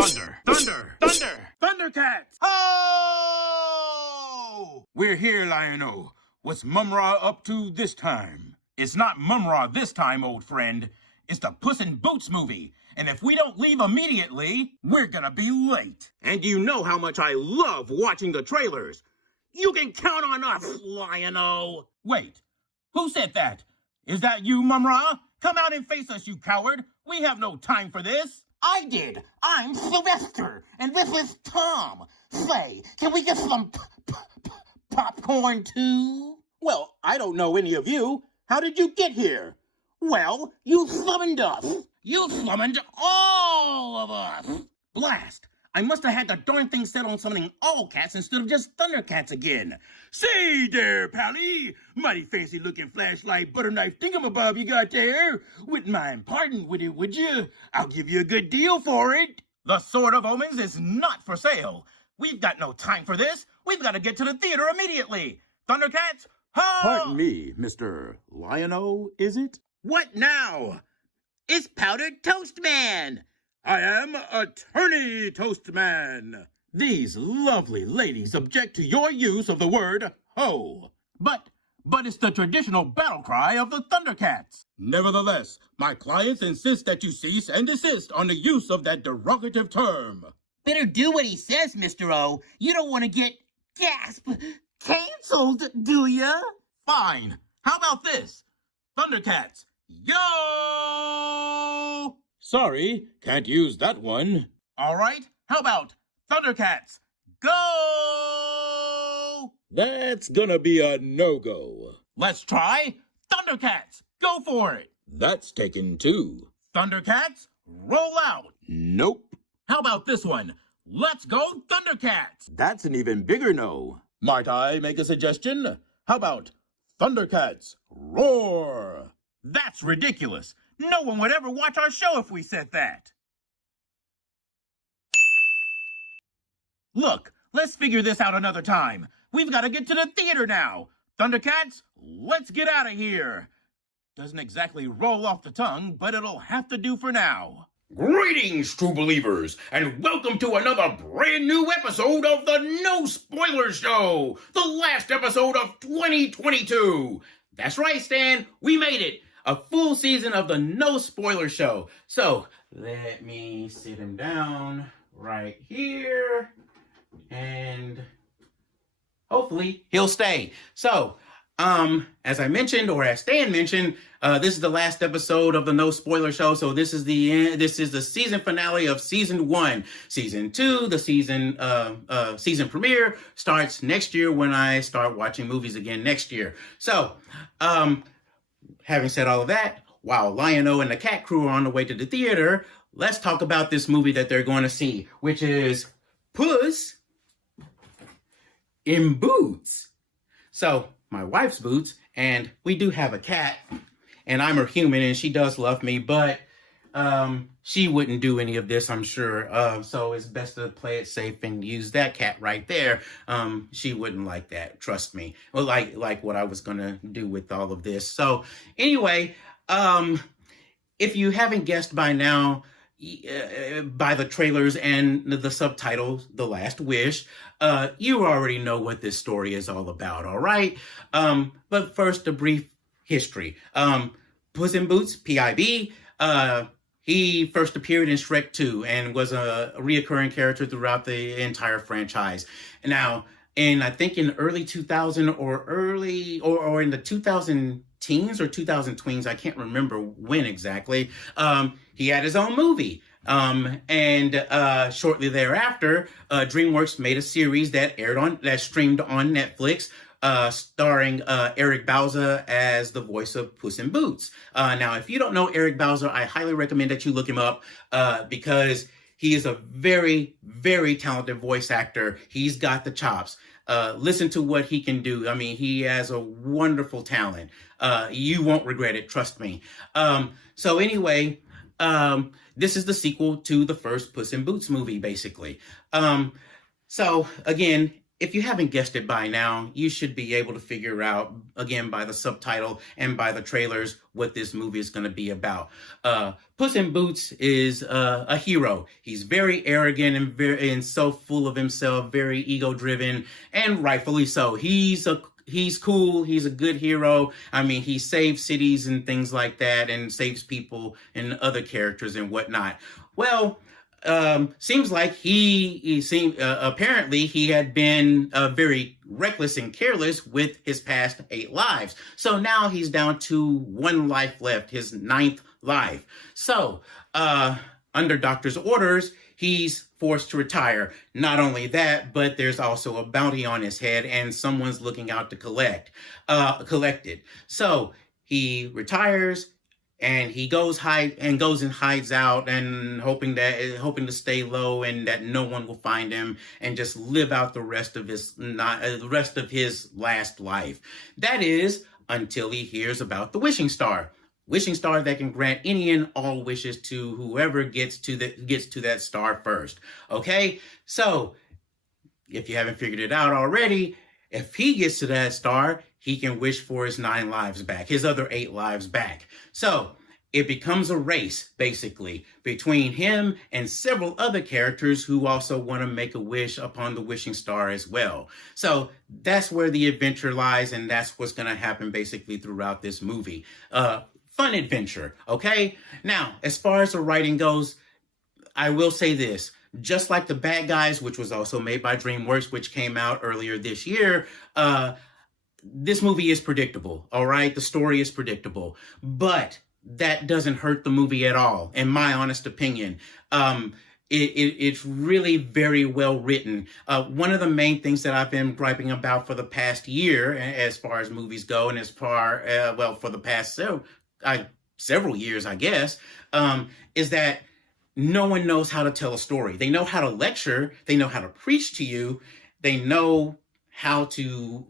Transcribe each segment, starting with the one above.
Thunder! Thunder! Thunder! Thundercats! Oh! We're here, Lion-O. What's Mum-Ra up to this time? It's not Mum-Ra this time, old friend. It's the Puss in Boots movie. And if we don't leave immediately, we're gonna be late. And you know how much I love watching the trailers. You can count on us, Lion-O. Wait, who said that? Is that you, Mum-Ra? Come out and face us, you coward. We have no time for this. I did. I'm Sylvester, and this is Tom. Say, can we get some popcorn too? Well, I don't know any of you. How did you get here? Well, you summoned us. You summoned all of us. Blast! I must have had the darn thing set on summoning all cats instead of just Thundercats again. Say there, Pally! Mighty fancy looking flashlight butter knife thingamabob you got there. Wouldn't mind parting with it, would you? I'll give you a good deal for it. The Sword of Omens is not for sale. We've got no time for this. We've got to get to the theater immediately. Thundercats, ho! Pardon me, Mr. Lion-O, is it? What now? It's Powdered Toast Man. I am Attorney Toastman. These lovely ladies object to your use of the word ho. But it's the traditional battle cry of the Thundercats. Nevertheless, my clients insist that you cease and desist on the use of that derogative term. Better do what he says, Mr. O. You don't want to get, canceled, do ya? Fine. How about this? Thundercats, yo! Sorry, can't use that one. All right. How about Thundercats, go! That's gonna be a no-go. Let's try Thundercats. Go for it. That's taken too. Thundercats, roll out. Nope. How about this one? Let's go Thundercats. That's an even bigger no. Might I make a suggestion? How about Thundercats, roar? That's ridiculous. No one would ever watch our show if we said that. Look, let's figure this out another time. We've got to get to the theater now. Thundercats, let's get out of here. Doesn't exactly roll off the tongue, but it'll have to do for now. Greetings, true believers, and welcome to another brand new episode of the No Spoiler Show, the last episode of 2022. That's right, Stan, we made it. A full season of the No Spoiler Show. So, let me sit him down right here, and hopefully he'll stay. So, as I mentioned, or as Stan mentioned, this is the last episode of the No Spoiler Show. So this is the season finale of season 1. Season 2, the season premiere starts next year when I start watching movies again next year. So, having said all of that, while Lion-O and the cat crew are on the way to the theater, let's talk about this movie that they're going to see, which is Puss in Boots. So, my wife's Boots, and we do have a cat, and I'm her human, and she does love me, but she wouldn't do any of this, I'm sure. So it's best to play it safe and use that cat right there. She wouldn't like that, trust me. Well, like what I was gonna do with all of this. So anyway, if you haven't guessed by now, by the trailers and the subtitles, The Last Wish, you already know what this story is all about, all right? But first, a brief history. Puss in Boots, P.I.B., he first appeared in Shrek 2 and was a reoccurring character throughout the entire franchise. Now, I think in early 2000 or in the 2000 teens or 2000 tweens, I can't remember when exactly, he had his own movie. And shortly thereafter, DreamWorks made a series that streamed on Netflix, starring Eric Bauza as the voice of Puss in Boots. Now, if you don't know Eric Bauza, I highly recommend that you look him up because he is a very, very talented voice actor. He's got the chops. Listen to what he can do. I mean, he has a wonderful talent. You won't regret it, trust me. So anyway, this is the sequel to the first Puss in Boots movie, basically. So again, if you haven't guessed it by now, you should be able to figure out, again, by the subtitle and by the trailers, what this movie is going to be about. Puss in Boots is a hero. He's very arrogant and so full of himself, very ego-driven, and rightfully so. He's cool. He's a good hero. I mean, he saves cities and things like that, and saves people and other characters and whatnot. Well, seems like apparently he had been very reckless and careless with his past 8 lives. So now he's down to 1 life left, his 9th life. So, under doctor's orders, he's forced to retire. Not only that, but there's also a bounty on his head, and someone's looking out to collect it. So he retires, and he goes and hides out, and hoping to stay low and that no one will find him, and just live out the rest of his last life. That is until he hears about the wishing star. Wishing star that can grant any and all wishes to whoever gets to that star first. Okay? So, if you haven't figured it out already, if he gets to that star, he can wish for his 9 lives back, his other 8 lives back. So, it becomes a race, basically, between him and several other characters who also want to make a wish upon the wishing star as well. So that's where the adventure lies, and that's what's going to happen basically throughout this movie. Fun adventure, okay? Now, as far as the writing goes, I will say this. Just like The Bad Guys, which was also made by DreamWorks, which came out earlier this year, this movie is predictable, all right? The story is predictable, but that doesn't hurt the movie at all, in my honest opinion. It's really very well written. One of the main things that I've been griping about for the past year, as far as movies go, and for the past several years, I guess, is that no one knows how to tell a story. They know how to lecture, they know how to preach to you, they know how to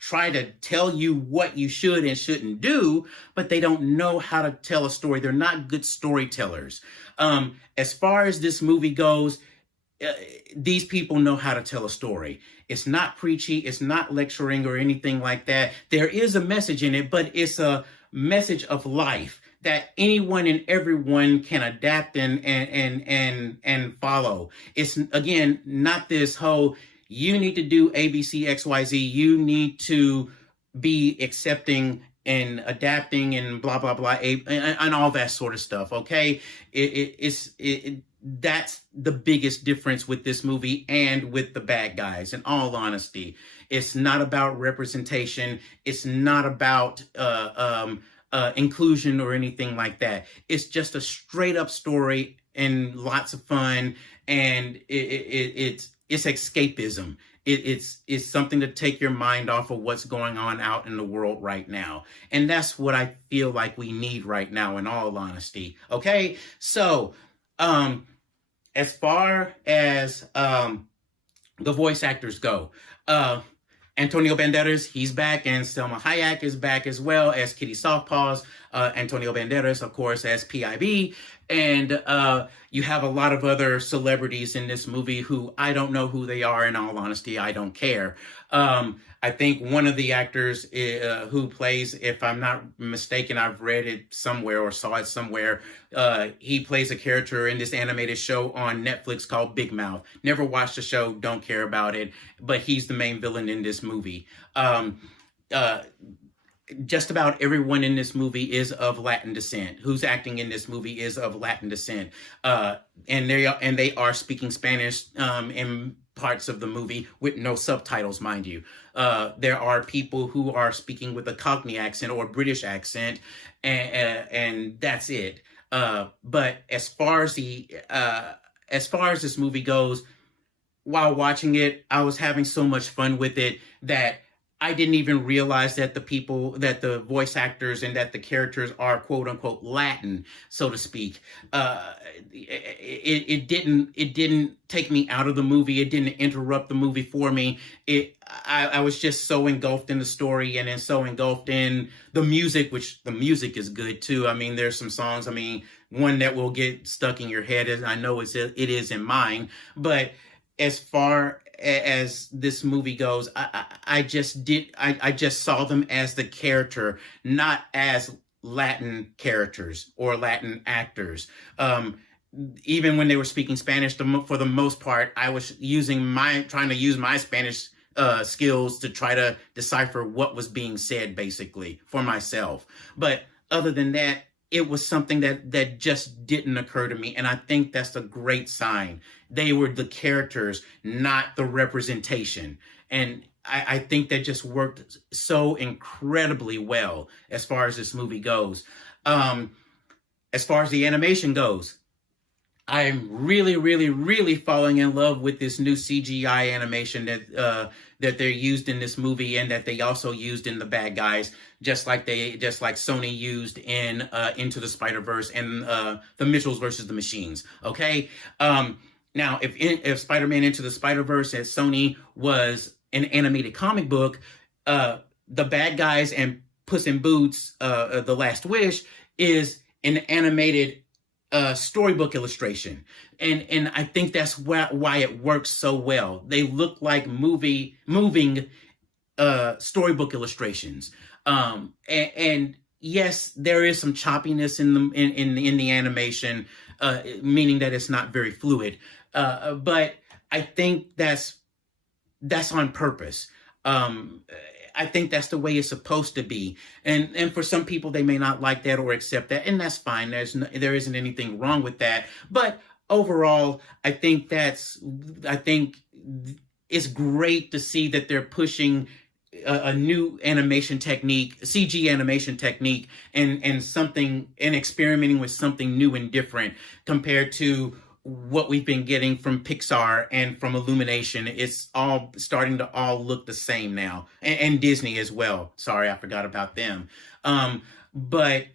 try to tell you what you should and shouldn't do, but they don't know how to tell a story. They're not good storytellers. As far as this movie goes, these people know how to tell a story. It's not preachy, it's not lecturing or anything like that. There is a message in it, but it's a message of life that anyone and everyone can adapt and follow. It's, again, not this whole, you need to do A, B, C, X, Y, Z. You need to be accepting and adapting and blah, blah, blah, and all that sort of stuff, okay? That's the biggest difference with this movie and with The Bad Guys, in all honesty. It's not about representation. It's not about inclusion or anything like that. It's just a straight up story and lots of fun, and it's escapism. It's something to take your mind off of what's going on out in the world right now. And that's what I feel like we need right now, in all honesty. Okay? So, as far as the voice actors go, Antonio Banderas, he's back, and Selma Hayek is back as well as Kitty Softpaws. Antonio Banderas, of course, as PIB. And you have a lot of other celebrities in this movie who I don't know who they are. In all honesty, I don't care. I think one of the actors who plays, if I'm not mistaken, I've read it somewhere or saw it somewhere, he plays a character in this animated show on Netflix called Big Mouth. Never watched the show, don't care about it, but he's the main villain in this movie. Just about everyone in this movie is of Latin descent. Who's acting in this movie is of Latin descent, and they are speaking Spanish in parts of the movie with no subtitles, mind you. There are people who are speaking with a Cockney accent or British accent, and that's it. But as far as this movie goes, while watching it, I was having so much fun with it that I didn't even realize that the voice actors and that the characters are quote unquote Latin, so to speak. It didn't take me out of the movie. It didn't interrupt the movie for me. I was just so engulfed in the story and then so engulfed in the music, which the music is good too. I mean, there's some songs. I mean, one that will get stuck in your head, as I know it is in mine. But as far as this movie goes, I just saw them as the character, not as Latin characters or Latin actors. Even when they were speaking Spanish, for the most part, I was trying to use my Spanish skills to try to decipher what was being said, basically, for myself. But other than that, it was something that just didn't occur to me. And I think that's a great sign. They were the characters, not the representation. And I think that just worked so incredibly well as far as this movie goes. As far as the animation goes, I'm really, really, really falling in love with this new CGI animation that they're used in this movie, and that they also used in The Bad Guys, just like Sony used in Into the Spider-Verse and the Mitchells versus the Machines. Okay, now if Spider-Man Into the Spider-Verse at Sony was an animated comic book, The Bad Guys and Puss in Boots: The Last Wish is an animated storybook illustration, and I think that's why it works so well. They look like moving storybook illustrations, and yes, there is some choppiness in the animation, meaning that it's not very fluid. But I think that's on purpose. I think that's the way it's supposed to be. And for some people, they may not like that or accept that, and that's fine. There isn't anything wrong with that. But overall, I think it's great to see that they're pushing a new animation technique, CG animation technique, and experimenting with something new and different compared to what we've been getting from Pixar and from Illumination. It's all starting to all look the same now, and Disney as well. Sorry, I forgot about them. But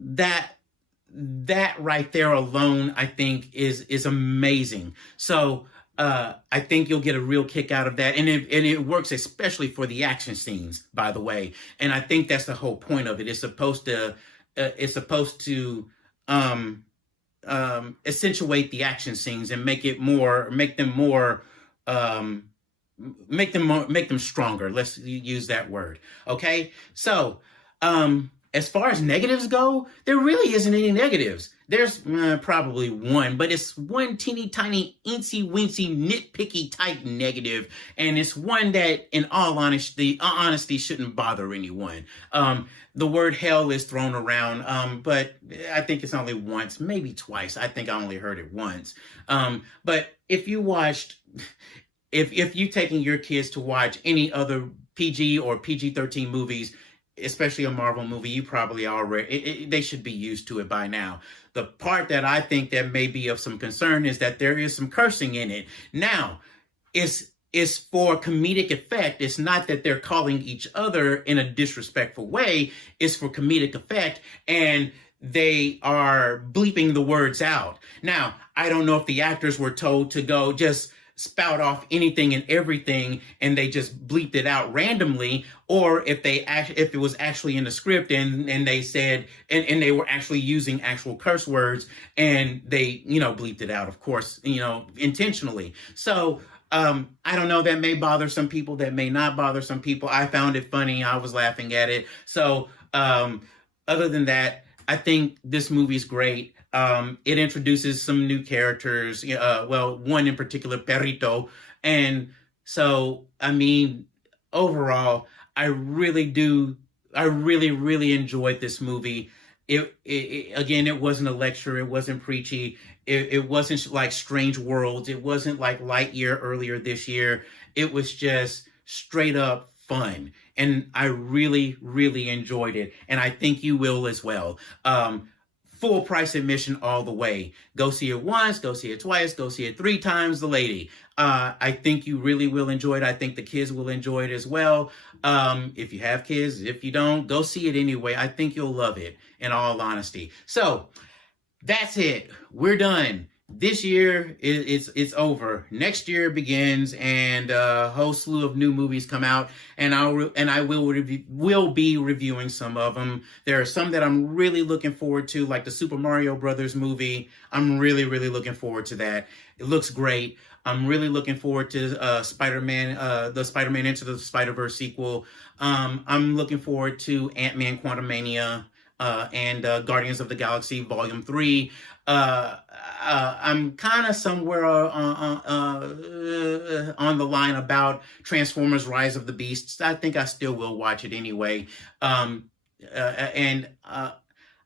that right there alone, I think is amazing. So I think you'll get a real kick out of that, and it works especially for the action scenes, by the way. And I think that's the whole point of it. It's supposed to accentuate the action scenes and make them stronger. Let's use that word. Okay. So, as far as negatives go, there really isn't any negatives. There's probably one, but it's one teeny tiny eensy weensy nitpicky type negative, and it's one that, in all honesty, shouldn't bother anyone. The word hell is thrown around, but I think it's only once, maybe twice. I think I only heard it once. But if you watched, if you taking your kids to watch any other PG or PG-13 movies, especially a Marvel movie, you probably already, they should be used to it by now. The part that I think that may be of some concern is that there is some cursing in it. Now, it's for comedic effect. It's not that they're calling each other in a disrespectful way. It's for comedic effect, and they are bleeping the words out. Now, I don't know if the actors were told to go just spout off anything and everything and they just bleeped it out randomly, or if it was actually in the script and they said and they were actually using actual curse words and they bleeped it out, of course, intentionally. So I don't know, that may bother some people, that may not bother some people. I found it funny. I was laughing at it. So other than that, I think this movie's great. It introduces some new characters. One in particular, Perrito. And so, I mean, overall, I really, really enjoyed this movie. Again, it wasn't a lecture. It wasn't preachy. It wasn't like Strange Worlds. It wasn't like Lightyear earlier this year. It was just straight up fun. And I really, really enjoyed it. And I think you will as well. Full price admission all the way. Go see it once, go see it twice, go see it 3 times the lady. I think you really will enjoy it. I think the kids will enjoy it as well. If you have kids, if you don't, go see it anyway. I think you'll love it, in all honesty. So that's it. We're done. this year it's over. Next year begins, and a whole slew of new movies come out, and I will be reviewing some of them. There are some that I'm really looking forward to, like the Super Mario Brothers movie. I'm really looking forward to that. It looks great. I'm really looking forward to Spider-Man, the Spider-Man Into the Spider-Verse sequel. I'm looking forward to Ant-Man Quantumania, and Guardians of the Galaxy Volume 3. I'm kind of somewhere on the line about Transformers Rise of the Beasts. I think I still will watch it anyway. And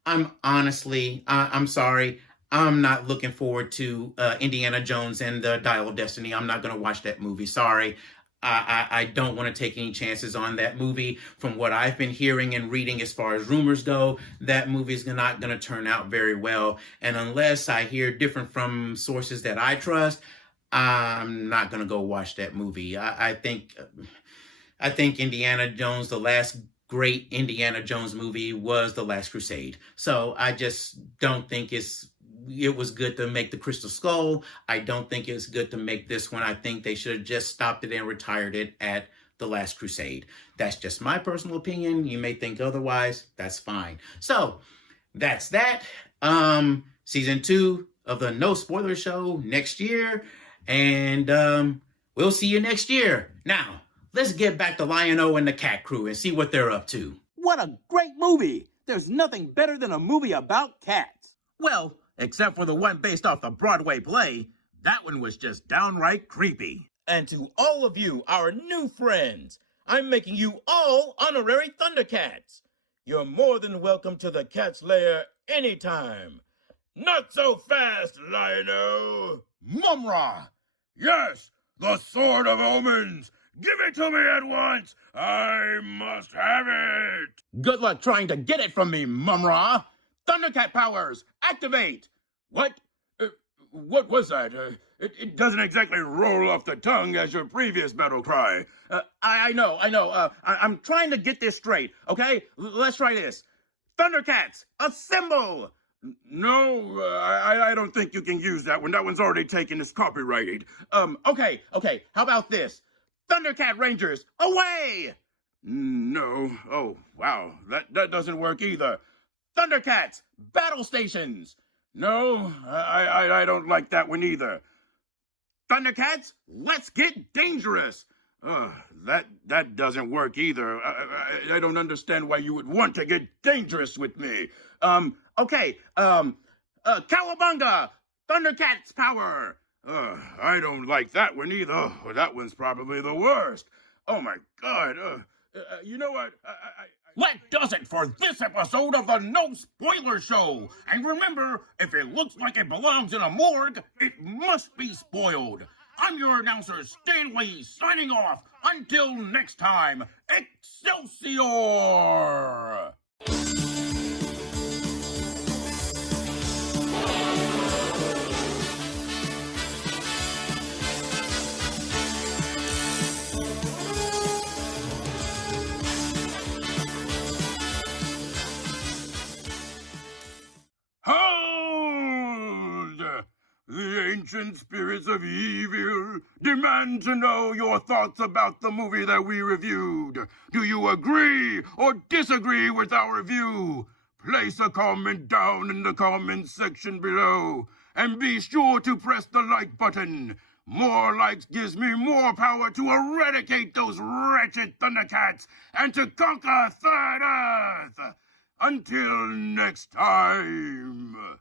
I'm sorry. I'm not looking forward to Indiana Jones and the Dial of Destiny. I'm not going to watch that movie. Sorry. I don't want to take any chances on that movie. From what I've been hearing and reading as far as rumors go, that movie is not going to turn out very well. And unless I hear different from sources that I trust, I'm not going to go watch that movie. I think Indiana Jones, the last great Indiana Jones movie, was The Last Crusade. So I just don't think it was good to make the Crystal Skull. I don't think it's good to make this one. I think they should have just stopped it and retired it at The Last Crusade. That's just my personal opinion. You may think otherwise. That's fine. So that's that. Season 2 of the No Spoiler Show next year. And we'll see you next year. Now, let's get back to Lion-O and the Cat Crew and see what they're up to. What a great movie! There's nothing better than a movie about cats. Well, except for the one based off the Broadway play, that one was just downright creepy. And to all of you, our new friends, I'm making you all honorary Thundercats. You're more than welcome to the Cat's Lair anytime. Not so fast, Lion-O! Mumra! Yes, the Sword of Omens! Give it to me at once! I must have it! Good luck trying to get it from me, Mumra! Thundercat powers, activate! What? What was that? It doesn't exactly roll off the tongue as your previous battle cry. I know. I'm trying to get this straight, okay? Let's try this. Thundercats, assemble! No, I don't think you can use that one. That one's already taken. It's copyrighted. Okay. How about this? Thundercat Rangers, away! No. Oh, wow. That doesn't work either. Thundercats, battle stations. No, I don't like that one either. Thundercats, let's get dangerous. That doesn't work either. I don't understand why you would want to get dangerous with me. Okay. Cowabunga, Thundercats power. I don't like that one either. Oh, that one's probably the worst. Oh my God. You know what? That does it for this episode of the No Spoiler Show. And remember, if it looks like it belongs in a morgue, it must be spoiled. I'm your announcer, Stanley, signing off. Until next time, Excelsior! Hold! The ancient spirits of evil demand to know your thoughts about the movie that we reviewed. Do you agree or disagree with our review? Place a comment down in the comment section below. And be sure to press the like button. More likes gives me more power to eradicate those wretched Thundercats and to conquer Third Earth. Until next time.